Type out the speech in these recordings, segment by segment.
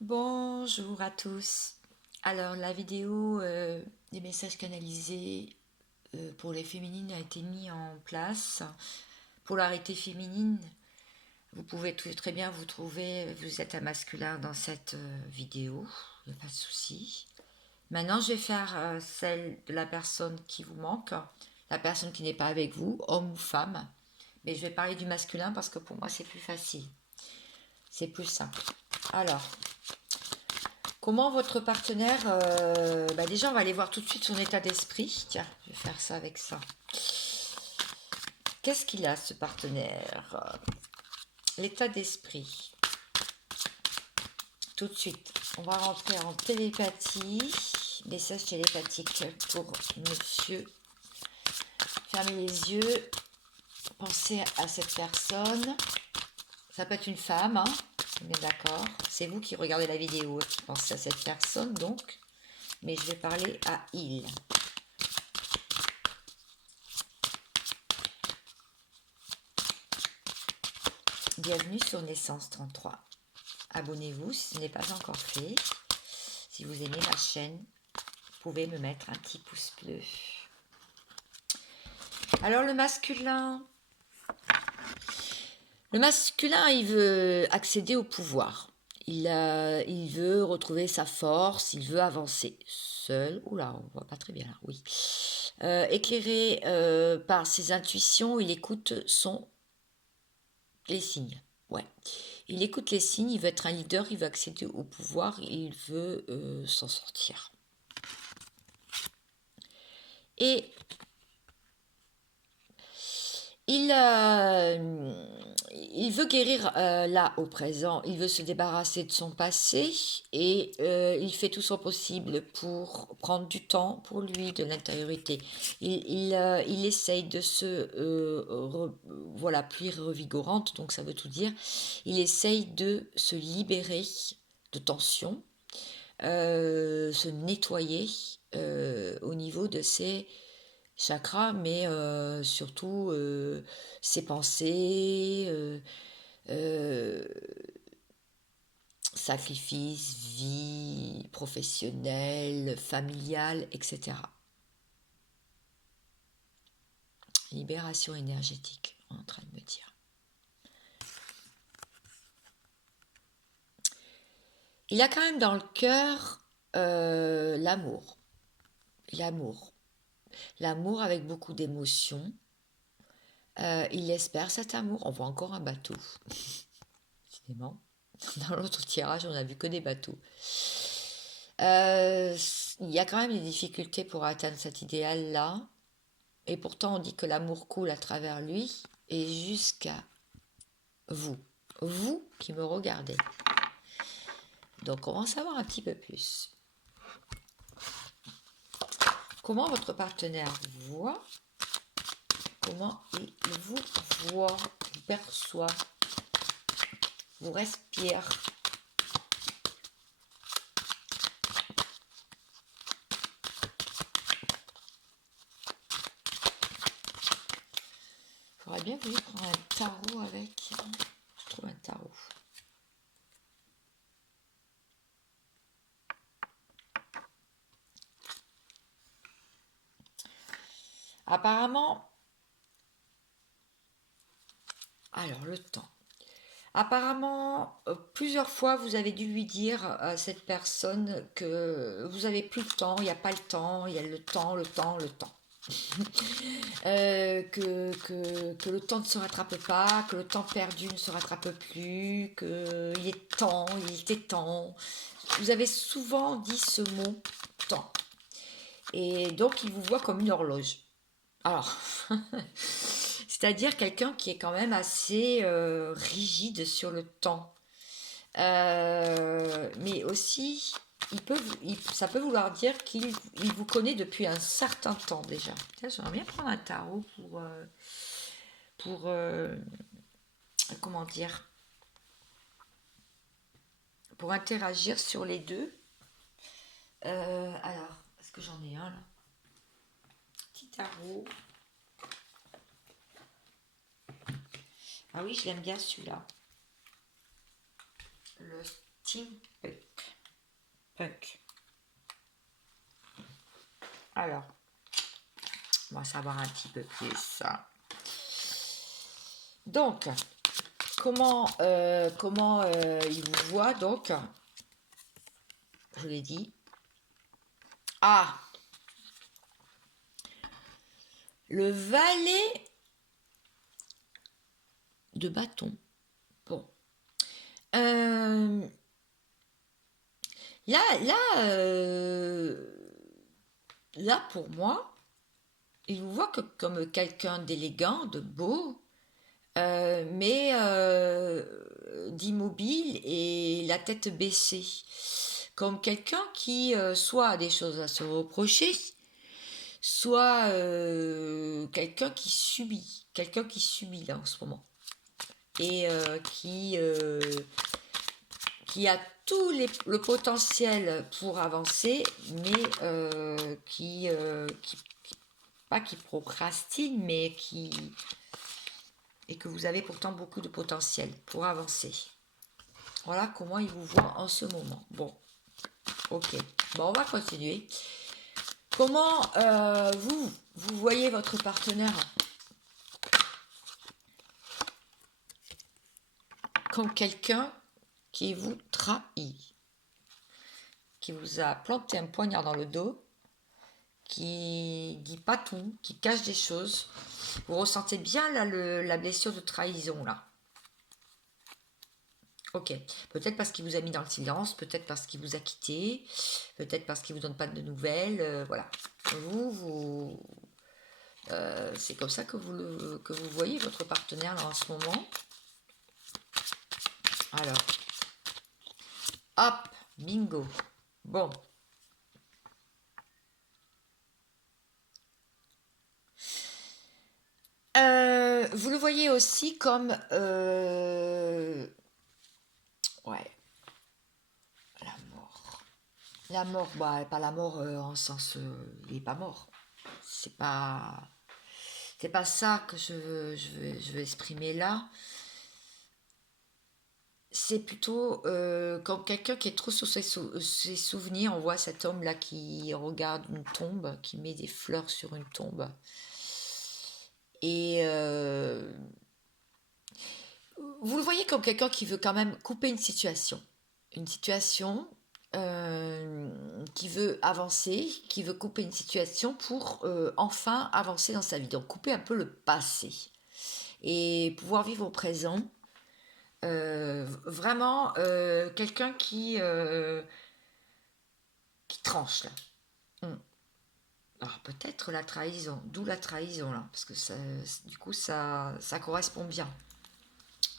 Bonjour à tous. Alors, la vidéo des messages canalisés pour les féminines a été mise en place. Polarité féminine, vous pouvez très bien vous trouver, vous êtes un masculin dans cette vidéo, il n'y a pas de souci. Maintenant, je vais faire celle de la personne qui vous manque, la personne qui n'est pas avec vous, homme ou femme. Mais je vais parler du masculin parce que pour moi, c'est plus facile. C'est plus simple. Alors, comment votre partenaire... déjà, on va aller voir tout de suite son état d'esprit. Tiens, je vais faire ça avec ça. Qu'est-ce qu'il a, ce partenaire? L'état d'esprit. Tout de suite, on va rentrer en télépathie. Message télépathique pour monsieur. Fermez les yeux. Pensez à cette personne. Ça peut être une femme, hein, on est d'accord. C'est vous qui regardez la vidéo qui pensez à cette personne, donc. Mais je vais parler à il. Bienvenue sur Naissance 33. Abonnez-vous si ce n'est pas encore fait. Si vous aimez ma chaîne, vous pouvez me mettre un petit pouce bleu. Alors le masculin, il veut accéder au pouvoir. Il veut retrouver sa force, il veut avancer seul. Oula, on voit pas très bien là, oui. Éclairé par ses intuitions, il écoute les signes. Ouais. Il écoute les signes, il veut être un leader, il veut accéder au pouvoir, il veut s'en sortir. Et il veut guérir là au présent, il veut se débarrasser de son passé et il fait tout son possible pour prendre du temps pour lui, de l'intériorité. Il essaye de se... voilà, pluie revigorante, donc ça veut tout dire. Il essaye de se libérer de tension, se nettoyer au niveau de ses chakras, mais surtout ses pensées, euh, sacrifice, vie professionnelle, familiale, etc. Libération énergétique, on est en train de me dire. Il a quand même dans le cœur l'amour. L'amour avec beaucoup d'émotions. Il espère cet amour. On voit encore un bateau. Décidément. Dans l'autre tirage, on n'a vu que des bateaux. Il y a quand même des difficultés pour atteindre cet idéal-là. Et pourtant, on dit que l'amour coule à travers lui et jusqu'à vous. Vous qui me regardez. Donc, on va en savoir un petit peu plus. Comment votre partenaire vous voit? Comment il vous voit, vous perçoit, vous respire? Il faudrait bien que je prenne un tarot avec. Je trouve un tarot. Apparemment, alors le temps. Apparemment, plusieurs fois, vous avez dû lui dire à cette personne que vous avez plus le temps, il n'y a pas le temps, il y a le temps, le temps, le temps. Que le temps ne se rattrape pas, que le temps perdu ne se rattrape plus, qu'il est temps, il était temps. Vous avez souvent dit ce mot temps. Et donc, il vous voit comme une horloge. Alors, c'est-à-dire quelqu'un qui est quand même assez rigide sur le temps. Mais aussi, ça peut vouloir dire qu'il vous connaît depuis un certain temps déjà. J'aimerais bien prendre un tarot pour comment dire, pour interagir sur les deux. Alors, est-ce que j'en ai un là? Petit tarot. Ah oui, je l'aime bien celui-là. Le Steampunk. Punk. Alors, on va savoir un petit peu plus ça. Donc, comment il vous voit, donc, je l'ai dit. Ah, le valet de bâton. Bon. Là, pour moi, il vous voit comme quelqu'un d'élégant, de beau, mais d'immobile et la tête baissée. Comme quelqu'un qui soit a des choses à se reprocher, soit quelqu'un qui subit là en ce moment. Et qui a le potentiel pour avancer, mais pas qui procrastine, mais et que vous avez pourtant beaucoup de potentiel pour avancer. Voilà comment il vous voit en ce moment. Bon, ok. Bon, on va continuer. Comment vous voyez votre partenaire comme quelqu'un qui vous trahit, qui vous a planté un poignard dans le dos, qui dit pas tout, qui cache des choses. Vous ressentez bien là la blessure de trahison là. Ok, peut-être parce qu'il vous a mis dans le silence, peut-être parce qu'il vous a quitté, peut-être parce qu'il vous donne pas de nouvelles, voilà. C'est comme ça que vous voyez votre partenaire là en ce moment. Alors, hop, bingo. Bon. Vous le voyez aussi comme ouais, la mort. La mort, bah pas la mort en sens il est pas mort. C'est pas ça que je veux exprimer là. C'est plutôt quand quelqu'un qui est trop sur ses souvenirs, on voit cet homme là qui regarde une tombe, qui met des fleurs sur une tombe. Et vous le voyez comme quelqu'un qui veut quand même couper une situation. Une situation qui veut avancer, qui veut couper une situation pour enfin avancer dans sa vie. Donc couper un peu le passé et pouvoir vivre au présent. Vraiment quelqu'un qui tranche là. Alors peut-être la trahison, d'où la trahison là, parce que du coup ça correspond bien.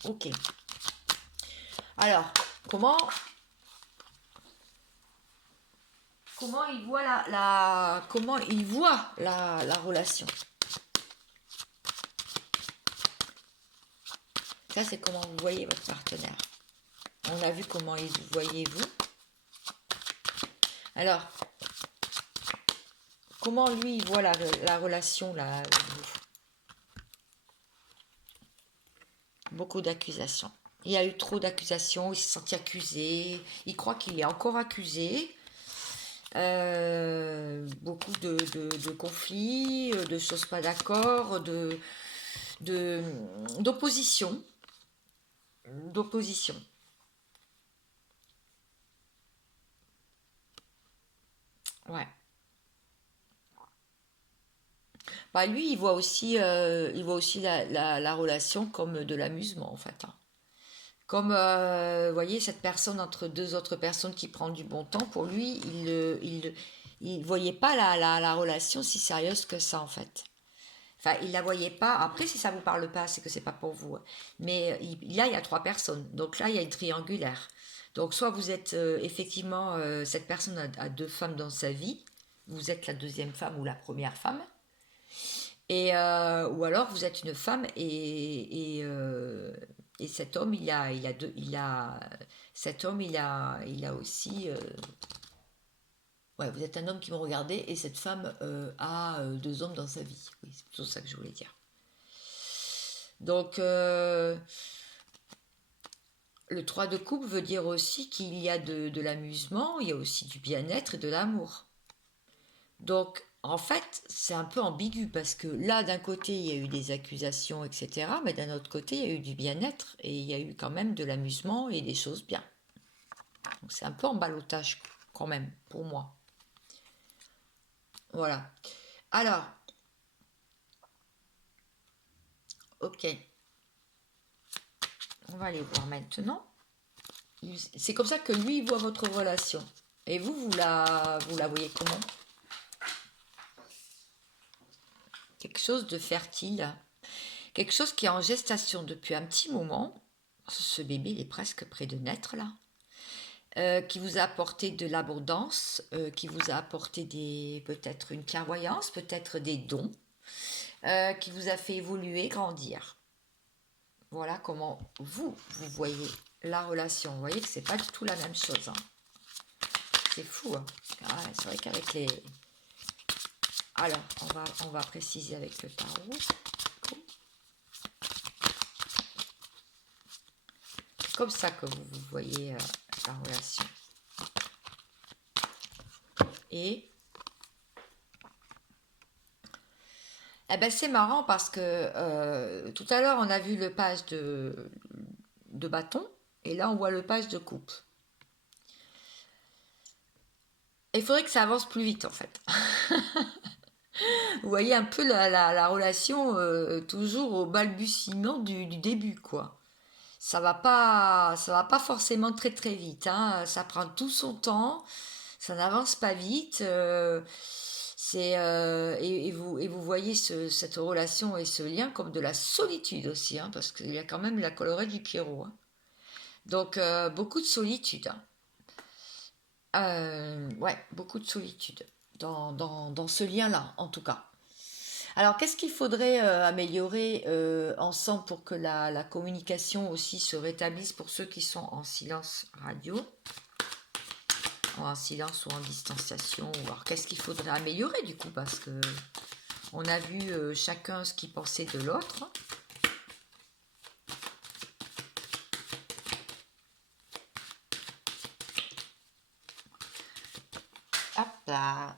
Ok. Alors, comment il voit comment il voit la relation. Ça, c'est comment vous voyez votre partenaire. On a vu comment il vous voyez vous. Alors, comment lui il voit la relation là. Beaucoup d'accusations. Il y a eu trop d'accusations, il s'est senti accusé, il croit qu'il est encore accusé. Beaucoup de conflits, de choses pas d'accord, d'opposition. D'opposition. Ouais. Bah lui, il voit aussi la relation comme de l'amusement, en fait. Hein. Comme, vous voyez, cette personne entre deux autres personnes qui prend du bon temps, pour lui, il voyait pas la relation si sérieuse que ça, en fait. Enfin, il la voyait pas. Après, si ça vous parle pas, c'est que c'est pas pour vous. Mais là, il y a trois personnes. Donc là, il y a une triangulaire. Donc soit vous êtes effectivement, cette personne a deux femmes dans sa vie, vous êtes la deuxième femme ou la première femme, et ou alors vous êtes une femme et cet homme il a aussi ouais, vous êtes un homme qui me regardait et cette femme a deux hommes dans sa vie. Oui, c'est plutôt ça que je voulais dire. Donc Le 3 de coupe veut dire aussi qu'il y a de l'amusement, il y a aussi du bien-être et de l'amour. Donc, en fait, c'est un peu ambigu parce que là, d'un côté, il y a eu des accusations, etc. Mais d'un autre côté, il y a eu du bien-être et il y a eu quand même de l'amusement et des choses bien. Donc, c'est un peu en ballottage quand même, pour moi. Voilà. Alors, ok. On va aller voir maintenant. C'est comme ça que lui, il voit votre relation. Et vous, vous la voyez comment? Quelque chose de fertile. Quelque chose qui est en gestation depuis un petit moment. Ce bébé, il est presque près de naître là. Qui vous a apporté de l'abondance, qui vous a apporté peut-être une clairvoyance, peut-être des dons, qui vous a fait évoluer, grandir. Voilà comment vous voyez la relation. Vous voyez que c'est pas du tout la même chose. Hein. C'est fou. Hein. Ah, c'est vrai qu'avec les... Alors, on va préciser avec le tarot. C'est comme ça que vous voyez la relation. Et eh ben, c'est marrant parce que tout à l'heure, on a vu le page de bâton et là, on voit le page de coupe. Il faudrait que ça avance plus vite en fait. Vous voyez un peu la relation toujours au balbutiement du début quoi. Ça va pas forcément très très vite. Hein. Ça prend tout son temps, ça n'avance pas vite. Et vous voyez cette relation et ce lien comme de la solitude aussi, hein, parce qu'il y a quand même la colorée du Pierrot. Hein. Donc beaucoup de solitude. Hein. Ouais, beaucoup de solitude dans ce lien-là, en tout cas. Alors, qu'est-ce qu'il faudrait améliorer ensemble pour que la communication aussi se rétablisse pour ceux qui sont en silence radio, en silence ou en distanciation? Alors, qu'est-ce qu'il faudrait améliorer du coup? Parce que on a vu chacun ce qu'il pensait de l'autre. Hop là.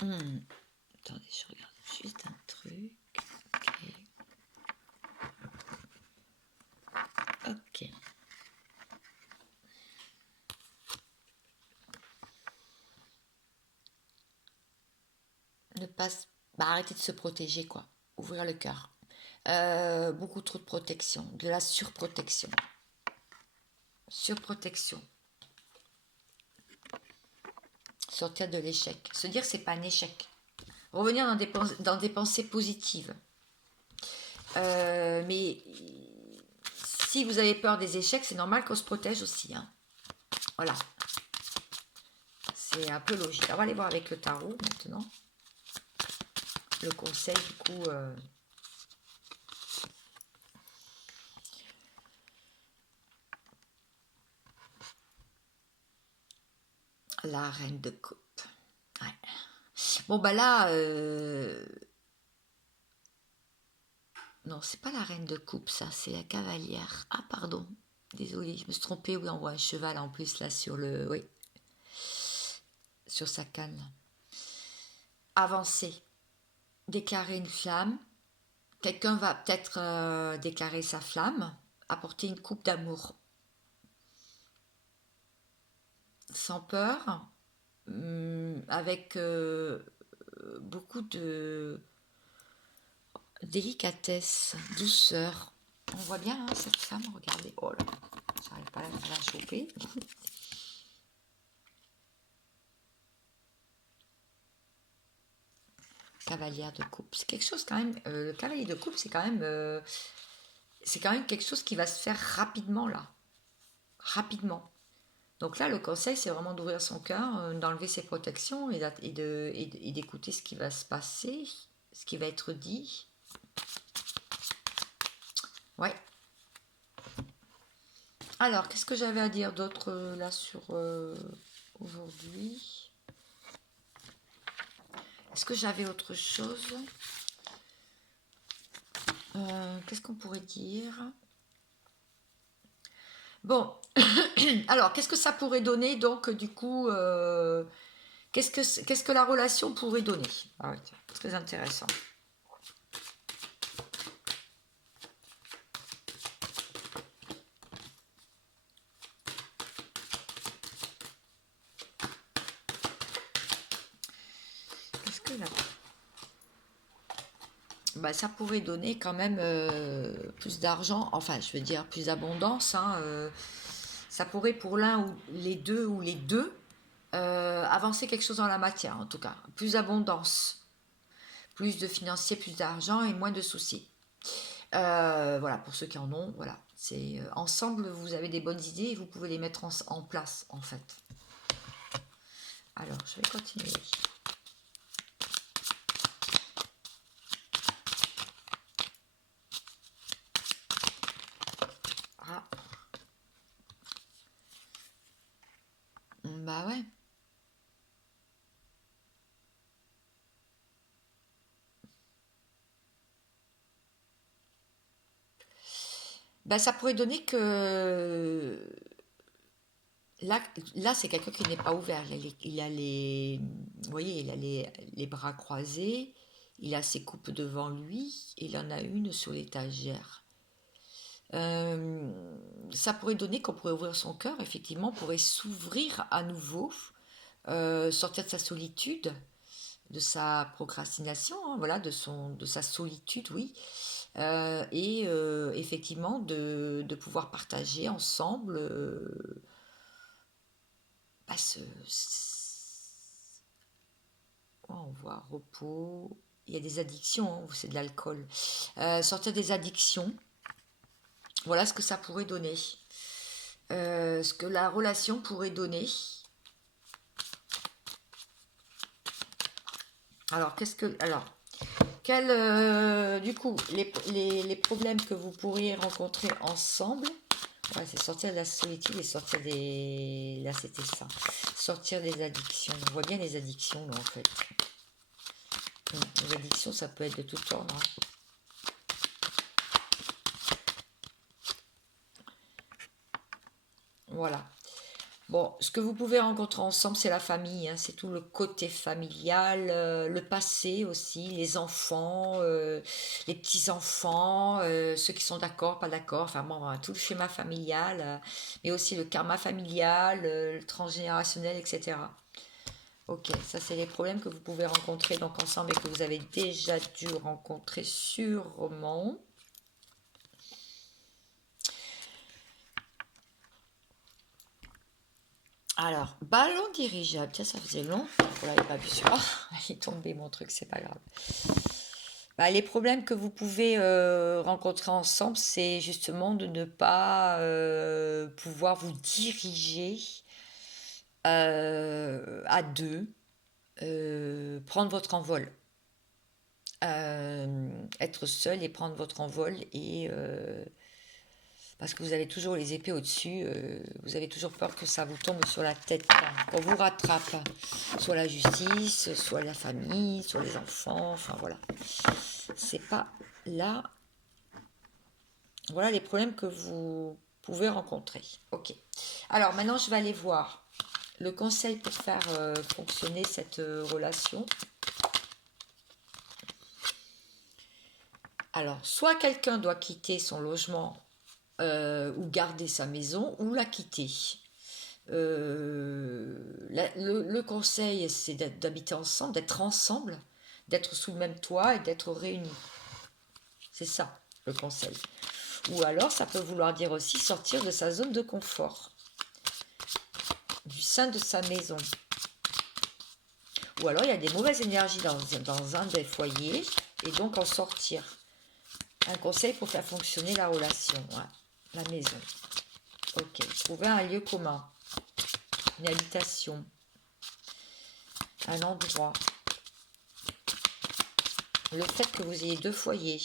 Attendez, je regarde juste un truc. Ok. Ne pas... arrêter de se protéger, quoi. Ouvrir le cœur. Beaucoup trop de protection, de la surprotection. Surprotection. Sortir de l'échec. Se dire que c'est pas un échec. Revenir dans des pensées positives. Mais si vous avez peur des échecs, c'est normal qu'on se protège aussi. Hein. Voilà. C'est un peu logique. On va aller voir avec le tarot maintenant. Le conseil, du coup... La reine de coupe. Ouais. Bon, bah là... Non, c'est pas la reine de coupe, ça. C'est la cavalière. Ah, pardon. Désolée, je me suis trompée. Oui, on voit un cheval en plus, là, sur le... Oui. Sur sa canne. Avancer. Déclarer une flamme. Quelqu'un va peut-être déclarer sa flamme. Apporter une coupe d'amour. Sans peur. Avec beaucoup de délicatesse, douceur. On voit bien hein, cette femme, regardez. Oh là, j'arrive pas à la choper. Cavalière de coupe. C'est quelque chose quand même. Le cavalier de coupe, c'est quand même quelque chose qui va se faire rapidement là. Rapidement. Donc là, le conseil, c'est vraiment d'ouvrir son cœur, d'enlever ses protections et d'écouter ce qui va se passer, ce qui va être dit. Ouais. Alors, qu'est-ce que j'avais à dire d'autre là sur aujourd'hui? Est-ce que j'avais autre chose? Qu'est-ce qu'on pourrait dire? Bon, alors, qu'est-ce que ça pourrait donner, donc, du coup, qu'est-ce que la relation pourrait donner? Ah oui, tiens, très intéressant. Qu'est-ce que la Bah, ça pourrait donner quand même plus d'argent, enfin je veux dire plus d'abondance, hein, ça pourrait pour l'un ou les deux avancer quelque chose dans la matière en tout cas. Plus d'abondance, plus de financier, plus d'argent et moins de soucis. Voilà, pour ceux qui en ont, voilà. C'est ensemble, vous avez des bonnes idées et vous pouvez les mettre en place en fait. Alors, je vais continuer. Ah, bah ouais. Bah, ça pourrait donner que là, là c'est quelqu'un qui n'est pas ouvert. Vous voyez, il a les bras croisés, il a ses coupes devant lui, et il en a une sur l'étagère. Ça pourrait donner qu'on pourrait ouvrir son cœur, effectivement, on pourrait s'ouvrir à nouveau, sortir de sa solitude, de sa procrastination, hein, voilà, de sa solitude, oui, et effectivement de pouvoir partager ensemble bah, on voit repos, il y a des addictions, hein, c'est de l'alcool. Sortir des addictions, voilà ce que ça pourrait donner. Ce que la relation pourrait donner. Alors, du coup, les problèmes que vous pourriez rencontrer ensemble, ouais, c'est sortir de la solitude et sortir des... Là, c'était ça. Sortir des addictions. On voit bien les addictions, là, en fait. Les addictions, ça peut être de tout ordre, hein. Voilà. Bon, ce que vous pouvez rencontrer ensemble, c'est la famille, hein, c'est tout le côté familial, le passé aussi, les enfants, les petits-enfants, ceux qui sont d'accord, pas d'accord, enfin bon, voilà, tout le schéma familial, mais aussi le karma familial, le transgénérationnel, etc. Ok, ça c'est les problèmes que vous pouvez rencontrer donc ensemble et que vous avez déjà dû rencontrer sûrement. Alors, ballon dirigeable, tiens, ça faisait long. Vous l'avez pas vu sur. Il est tombé mon truc, c'est pas grave. Bah, les problèmes que vous pouvez rencontrer ensemble, c'est justement de ne pas pouvoir vous diriger à deux, prendre votre envol. Être seul et prendre votre envol et parce que vous avez toujours les épées au-dessus, vous avez toujours peur que ça vous tombe sur la tête, qu'on vous rattrape, soit la justice, soit la famille, soit les enfants, enfin voilà. C'est pas là. Voilà les problèmes que vous pouvez rencontrer. Ok. Alors maintenant, je vais aller voir le conseil pour faire fonctionner cette relation. Alors, soit quelqu'un doit quitter son logement ou garder sa maison ou la quitter. Le conseil, c'est d'habiter ensemble, d'être ensemble, d'être sous le même toit et d'être réunis. C'est ça, le conseil. Ou alors, ça peut vouloir dire aussi sortir de sa zone de confort, du sein de sa maison. Ou alors, il y a des mauvaises énergies dans un des foyers et donc en sortir. Un conseil pour faire fonctionner la relation, ouais. La maison. Ok, trouver un lieu commun, une habitation, un endroit. Le fait que vous ayez deux foyers.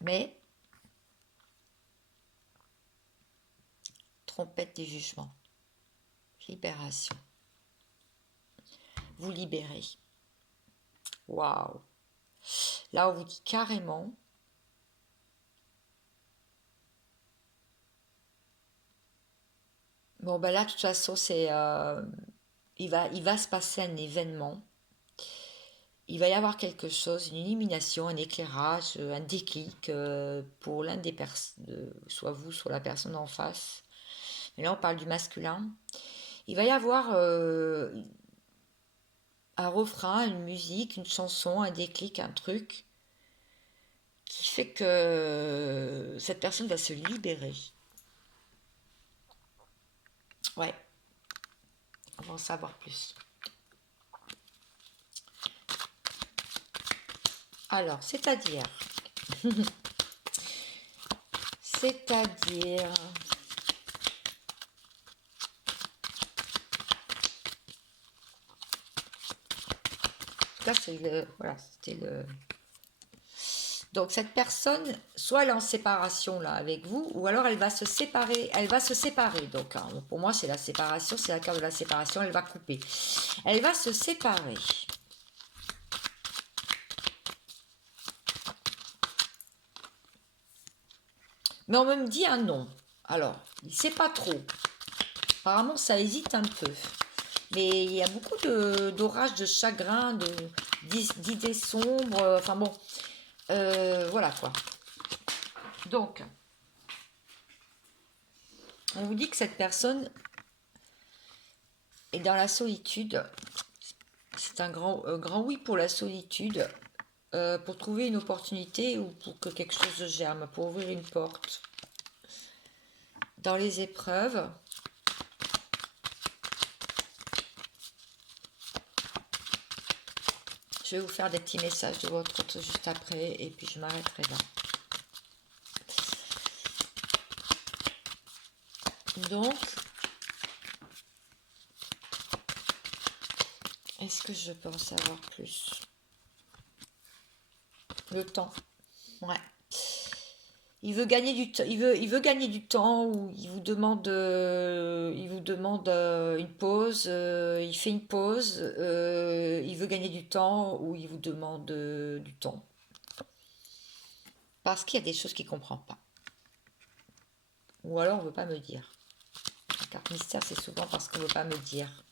Mais, trompette des jugements. Libération. Vous libérez. Waouh. Là, on vous dit carrément, bon, ben là, de toute façon, il va se passer un événement. Il va y avoir quelque chose, une illumination, un éclairage, un déclic pour l'un des personnes, soit vous, soit la personne en face. Mais là, on parle du masculin. Il va y avoir un refrain, une musique, une chanson, un déclic, un truc qui fait que cette personne va se libérer. Ouais, on va en savoir plus. Alors, c'est-à-dire, en tout cas, voilà, c'était le. Donc cette personne, soit elle est en séparation là avec vous, ou alors elle va se séparer. Elle va se séparer. Donc hein, pour moi c'est la séparation, c'est la carte de la séparation. Elle va couper. Elle va se séparer. Mais on me dit un non. Alors, il ne sait pas trop. Apparemment, ça hésite un peu. Mais il y a beaucoup d'orages, de chagrin, d'idées sombres. Enfin bon, voilà quoi. Donc, on vous dit que cette personne est dans la solitude. C'est un grand oui pour la solitude, pour trouver une opportunité ou pour que quelque chose germe, pour ouvrir une porte. Dans les épreuves, je vais vous faire des petits messages de votre autre juste après et puis je m'arrêterai là. Donc, est-ce que je peux en savoir plus? Le temps, ouais. Il veut gagner du temps. Il veut gagner du temps ou il vous demande une pause. Il fait une pause. Il veut gagner du temps ou il vous demande du temps. Parce qu'il y a des choses qu'il ne comprend pas. Ou alors on ne veut pas me dire. La carte mystère, c'est souvent parce qu'on ne veut pas me dire.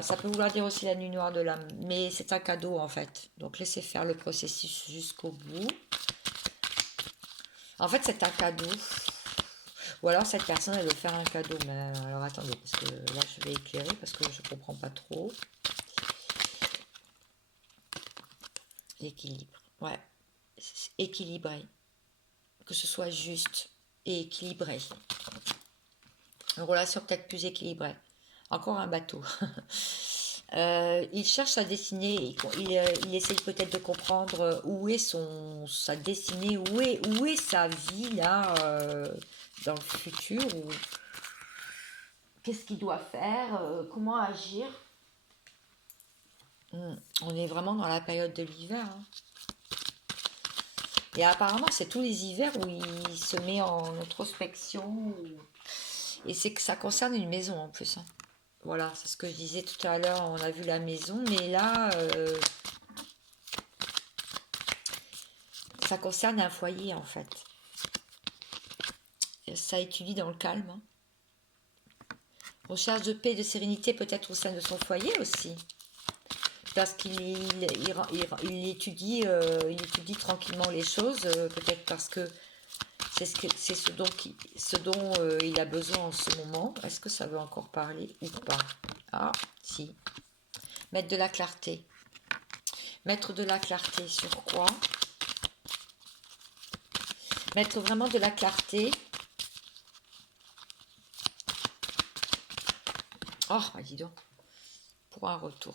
Ça peut vouloir dire aussi la nuit noire de l'âme. Mais c'est un cadeau en fait. Donc laissez faire le processus jusqu'au bout. En fait, c'est un cadeau. Ou alors cette personne, elle veut faire un cadeau. Mais alors attendez, parce que là, je vais éclairer parce que je ne comprends pas trop. L'équilibre. Ouais. Équilibré. Que ce soit juste et équilibré. Une relation peut-être plus équilibrée. Encore un bateau. Il cherche à dessiner, il essaye peut-être de comprendre où est sa destinée, où est sa vie là, dans le futur, ou qu'est-ce qu'il doit faire, comment agir. On est vraiment dans la période de l'hiver. Hein. Et apparemment, c'est tous les hivers où il se met en introspection. Et c'est que ça concerne une maison en plus. Hein. Voilà, c'est ce que je disais tout à l'heure. On a vu la maison, mais là, ça concerne un foyer en fait. Ça étudie dans le calme. Hein. Recherche de paix et de sérénité peut-être au sein de son foyer aussi. Parce il étudie tranquillement les choses, peut-être parce que c'est ce dont il a besoin en ce moment. Est-ce que ça veut encore parler ou pas? Ah, si. Mettre de la clarté. Mettre de la clarté sur quoi? Mettre vraiment de la clarté. Oh, dis donc. Pour un retour.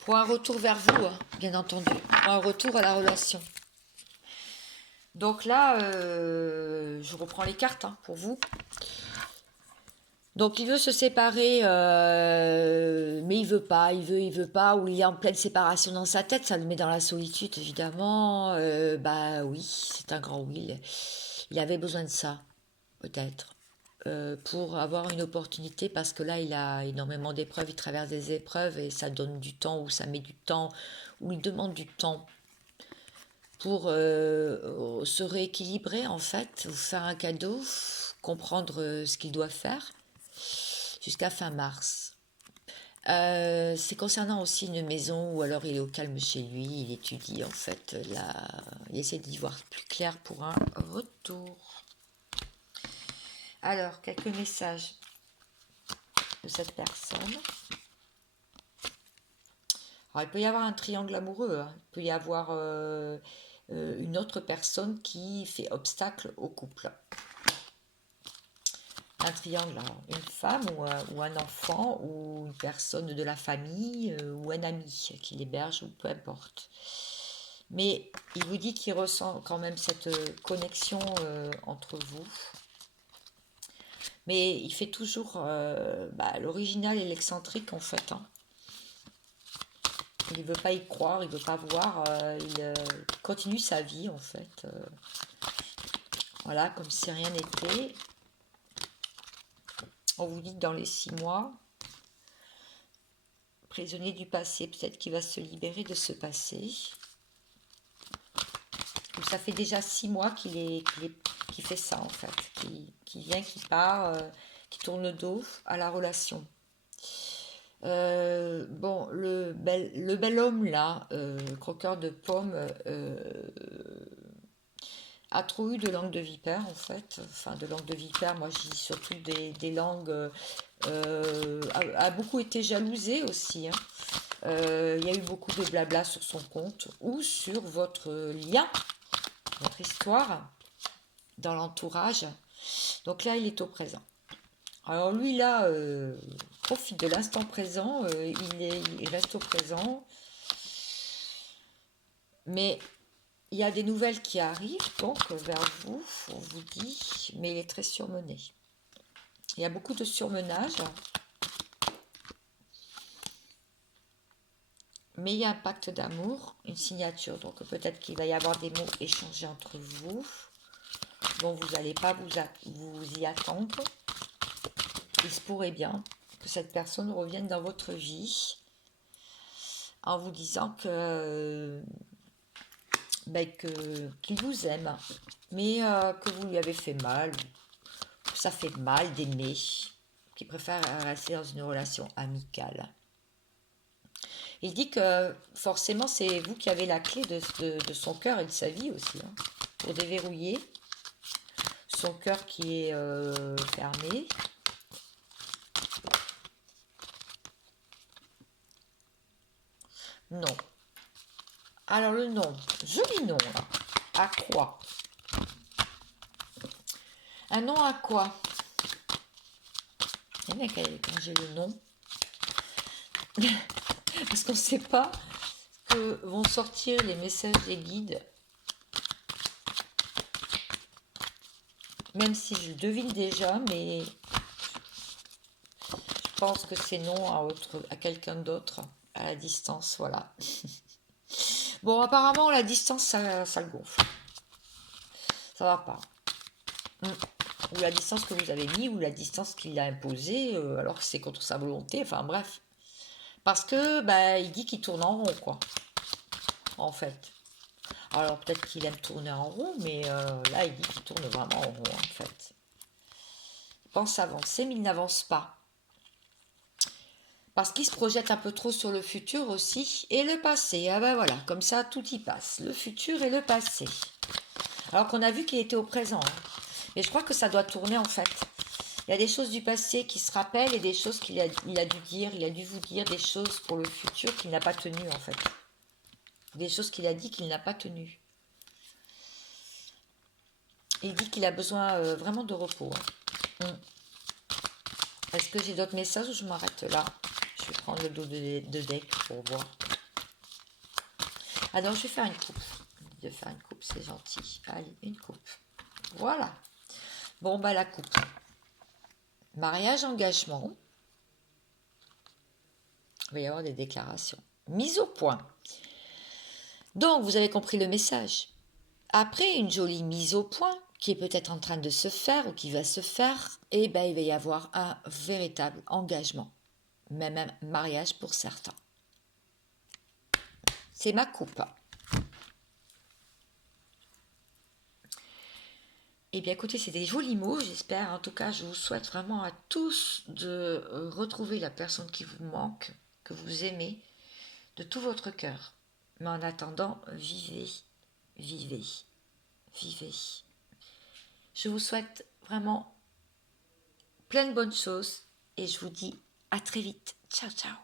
Pour un retour vers vous, hein, bien entendu. Pour un retour à la relation. Donc là, je reprends les cartes hein, pour vous. Donc il veut se séparer, mais il veut pas, il veut pas, ou il est en pleine séparation dans sa tête, ça le met dans la solitude évidemment. Bah oui, c'est un grand oui. Il avait besoin de ça, peut-être. pour avoir une opportunité, parce que là, il a énormément d'épreuves, il traverse des épreuves et ça donne du temps, ou ça met du temps, ou il demande du temps pour se rééquilibrer en fait, vous faire un cadeau, comprendre ce qu'il doit faire jusqu'à fin mars. C'est concernant aussi une maison où alors il est au calme chez lui, il étudie en fait, là, il essaie d'y voir plus clair pour un retour. Alors, quelques messages de cette personne. Alors, il peut y avoir un triangle amoureux, hein. Il peut y avoir une autre personne qui fait obstacle au couple. Un triangle, alors, une femme ou un enfant ou une personne de la famille ou un ami qui l'héberge ou peu importe. Mais il vous dit qu'il ressent quand même cette connexion entre vous. Mais il fait toujours l'original et l'excentrique en fait, hein. Il ne veut pas y croire, il ne veut pas voir, il continue sa vie en fait. Voilà, comme si rien n'était. On vous dit que dans les 6 mois, prisonnier du passé, peut-être qu'il va se libérer de ce passé. Ça fait déjà 6 mois qu'il fait ça en fait, qui vient, qui part, qui tourne le dos à la relation. Bon, le bel homme là, croqueur de pommes, a trop eu de langue de vipère en fait. Enfin, de langue de vipère, moi je dis surtout des langues. A beaucoup été jalousé aussi, hein. Il y a eu beaucoup de blabla sur son compte ou sur votre lien, votre histoire dans l'entourage. Donc là, il est au présent. Alors lui, là, profite de l'instant présent, il reste au présent. Mais il y a des nouvelles qui arrivent donc vers vous, on vous dit, mais il est très surmené. Il y a beaucoup de surmenage. Mais il y a un pacte d'amour, une signature. Donc peut-être qu'il va y avoir des mots échangés entre vous. Bon, vous n'allez pas vous y attendre. Il se pourrait bien que cette personne revienne dans votre vie en vous disant qu'il vous aime, mais que vous lui avez fait mal, que ça fait mal d'aimer, qu'il préfère rester dans une relation amicale. Il dit que forcément c'est vous qui avez la clé de son cœur et de sa vie aussi, hein, pour déverrouiller son cœur qui est fermé. Non. Alors le nom, joli nom là. À quoi? Un nom à quoi? Il y en a quand j'ai le nom. Parce qu'on ne sait pas que vont sortir les messages des guides. Même si je le devine déjà, mais je pense que c'est non à quelqu'un d'autre, à la distance, voilà. Bon, apparemment, la distance, ça le gonfle. Ça va pas. Ou la distance que vous avez mis, ou la distance qu'il a imposée, alors que c'est contre sa volonté, enfin bref. Parce que, il dit qu'il tourne en rond, quoi. En fait. Alors peut-être qu'il aime tourner en rond, mais là, il dit qu'il tourne vraiment en rond, en fait. Il pense avancer, mais il n'avance pas. Parce qu'il se projette un peu trop sur le futur aussi, et le passé. Ah ben voilà, comme ça, tout y passe. Le futur et le passé. Alors qu'on a vu qu'il était au présent, hein. Mais je crois que ça doit tourner, en fait. Il y a des choses du passé qui se rappellent et des choses il a dû dire, il a dû vous dire des choses pour le futur qu'il n'a pas tenu, en fait. Des choses qu'il a dit qu'il n'a pas tenues. Il dit qu'il a besoin vraiment de repos, hein. Est-ce que j'ai d'autres messages ou je m'arrête là? Je vais prendre le dos de deck pour voir. Ah non, je vais faire une coupe. De faire une coupe, c'est gentil. Allez, une coupe. Voilà. Bon, la coupe. Mariage, engagement. Il va y avoir des déclarations. Mise au point. Donc, vous avez compris le message. Après une jolie mise au point, qui est peut-être en train de se faire ou qui va se faire, et ben il va y avoir un véritable engagement, même un mariage pour certains. C'est ma coupe. Eh bien écoutez, c'est des jolis mots, j'espère. En tout cas, je vous souhaite vraiment à tous de retrouver la personne qui vous manque, que vous aimez, de tout votre cœur. Mais en attendant, vivez, vivez, vivez. Je vous souhaite vraiment plein de bonnes choses et je vous dis à très vite. Ciao, ciao.